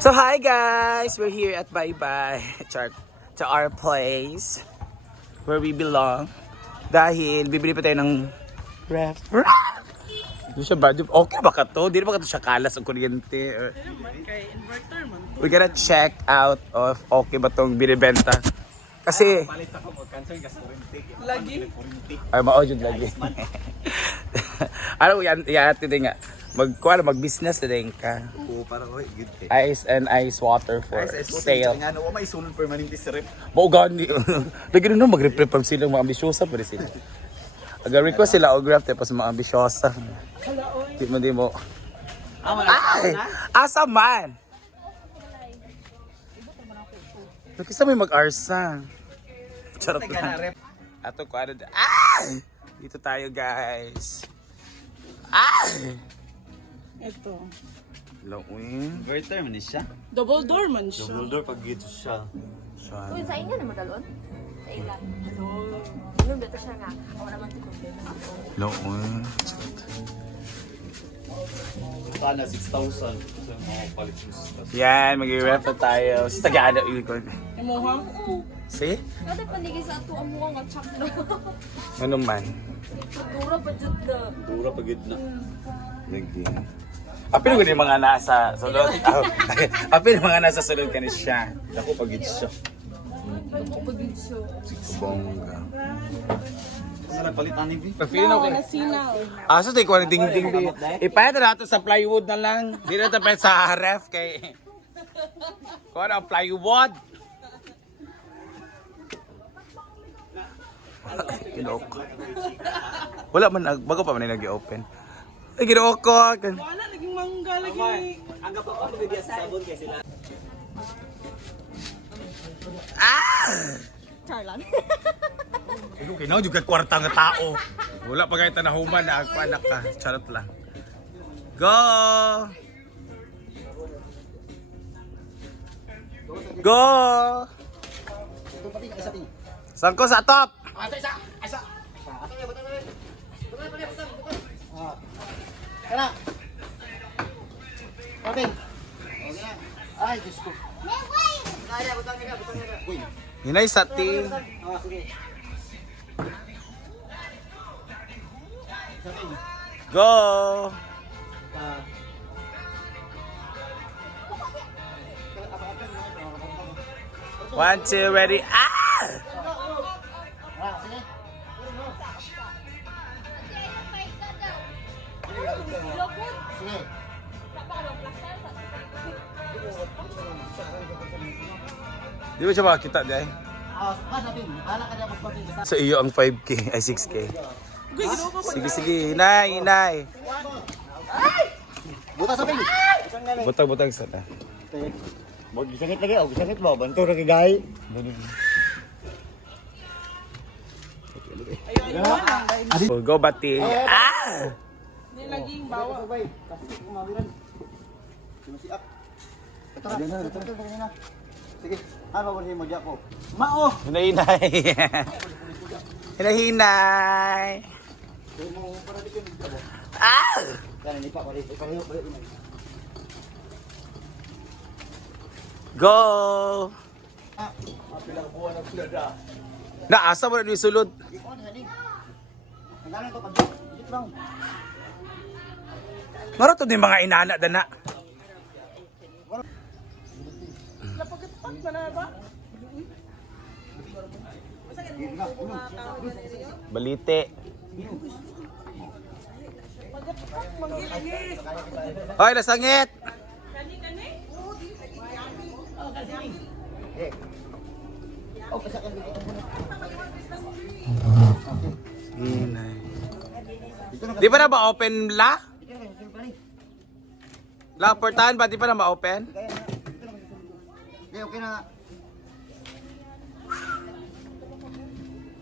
So hi guys, we're here at Bye Bye Chart to our place where we belong. Dahil bibili pa tayo ng ref. Hindi siya bad. Okay ba ka to? Hindi ba ka to siya kalas o kuryente? We gotta check out of okay ba tong binibenta. Kasi Lagi. ay maojud lagi. Ano yan din nga. Mag-business din ka. Oo, parang oy, good eh. Ice and ice water for sale. Nga no, may sulod permanente sa rep. Mao gani. Lagi na mag-reprep sila mga ambisyosa pa rin sila. Aga-request sila autograph tapos mga ambisyosa. Di mo. Ay! Asa man? Kasi may mag-arsa. Charot lang. Ato ko ano. Ay! Dito tayo guys. Ay! Ito. Lawin. Inverter man siya. Double door man siya. Double door pag dito siya. Uy, sa inyo naman dalon? Sa ilan? Ano beto siya nga? Ako naman ito problema. Lawin. Sana 6,000 sa mga palit mo sa Yan, mag-rep na tayo. Sa taga-ano ikon. Imuha? See? Kada pandigay sa ato ang mukha nga chak na. Ano man? Dura pa dyan na. dura pag na. Lagi. Apil ko din mga nasa sulod. Apil mga nasa sulod ka ni siya. Ako pag siya. Ako pag-gid siya. Bongga. Sana palit ani bi. Pagpili na ako. Nasinaw. Aso tayo ko ng ding-ding di. Ipayat na natin sa plywood na lang. Di na tayo sa ref kay... Kuha na ang plywood. Kinok. Wala man, bago pa man yung nag-open. Ay, kinok ko. Wala, naging mangga lagi. Anggap ako bigyan sa sabon kay sila. Ah! Charlan. Ikaw kinaw juga kwarta nga tao. Wala pa kayo tanahuman na agpanak ka. Charot lang. Go! Go! Saan ko sa top? Kena. Okay. Ay, Diyos ko. Kaya, butang nila. Uy. Hinay sa ti. Sige. Go! One, two, ready. Ah! Sige. Sige. Di ba siya makakita di ay? Sabi, bahala ka na magpapin. Sa iyo ang 5K, ay 6K. Uy, ginawa ka pa. Sige, sige. Hinay, hinay. Buta sabi. Butang-butang sa ta. Mo gisangit lagi, gisangit mo bantu ra kay gay. Go bati. Ah! Hindi laging bawa. Bay, kasi kumawiran. Sumasiak. Tara. Sige. Ano ba mo diya ko? Mao. Hinay, hinay. Hinay, hinay. Mo para di ko nagdabo. Ah! Kana ni pa ko dito. Pareho. Go! Ah, Pilang buwan ang pinada. Naasa mo na yung sulod. ikaw na ni. Ang to pag dito lang. Mara to din mga inana dana. Napagkat na na ba? Balite. Pagkat manggilingis. Hoy, nasangit! Oh, kasi kan dito ko muna. Hinay. Di pa na ba open la? La, portahan ba? Di pa na ba open? Okay na.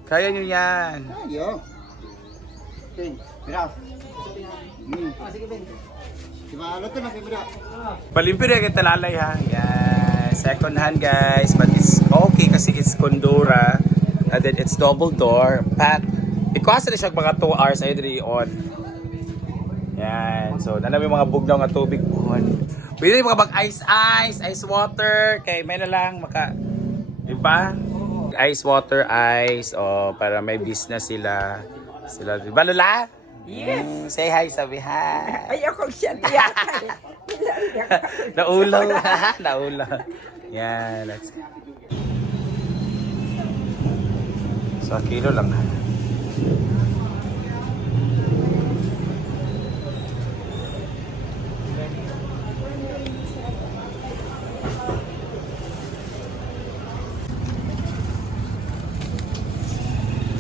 Kaya nyo yan. Ayo. Okay, mira. Sige, Ben. Diba, ano to na, mira. Palimpir yung talalay ha. Yan. Second hand guys. But it's okay kasi it's Condora. And then it's double door. Pat. Ikuasa na siya mga 2 hours ay on. Yan. So, nanami mga bugnaw nga tubig po. Pwede mo mag ice water. Kay may na lang maka... Diba? Ice water, ice. O, para may business sila. Diba, Lola? Yes. Say hi, sabi hi. Ayoko siya tiyak. Naulaw. Naulaw. Yan, let's go. So, kilo lang.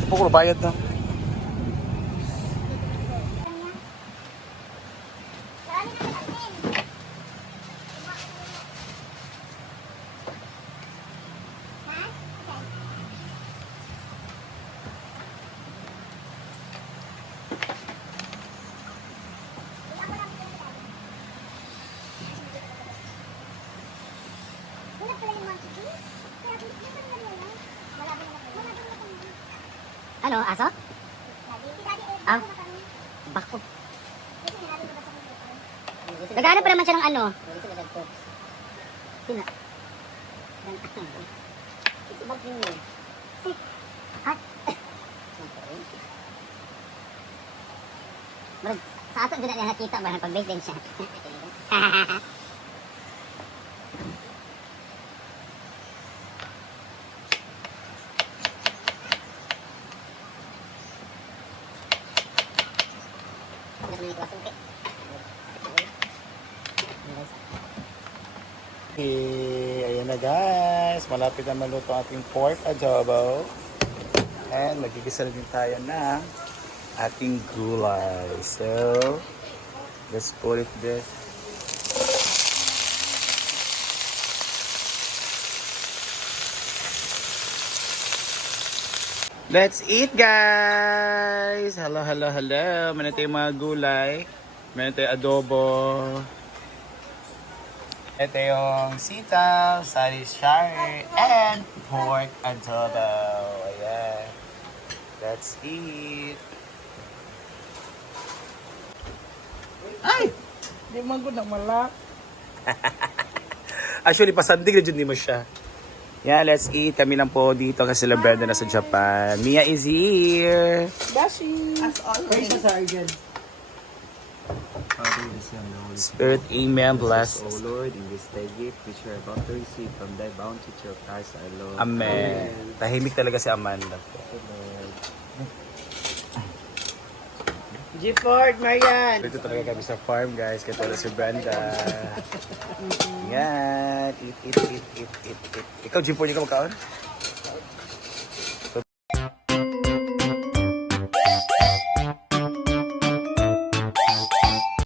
Puro bayad na. Ano, aso? Ah, bako. Nagano pa naman siya ng ano? Sino? Si Bob Jr. Si? At? Marag, sa ato din na nakita ba pag-base din siya? Okay, ayan na guys. Malapit na maluto ang ating pork adobo. And magigisa na din tayo na ating gulay. So, let's put it this. Let's eat guys! Hello. Meron tayong mga gulay. Meron tayong adobo. Ito yung sitaw, sari-sari, and pork adobo. Ayan. Let's eat. Ay! Di man ko na malak. Actually, pasandig na dyan di mo siya. Yeah, let's eat. Kami lang po dito kasi sila Brenda na sa Japan. Mia is here. Dashi. As always. Father, the Son, and the Holy Spirit, amen. Bless O us. Lord, in this thy gift which we are about to receive from thy bounty through Christ our Lord. Amen. Tahimik talaga si Amanda po. G-Ford, Marian. Dito talaga kami sa farm, guys. Kaya pala si Brenda. Yan. Eat. Ikaw, Jim, po, hindi ka magkaon?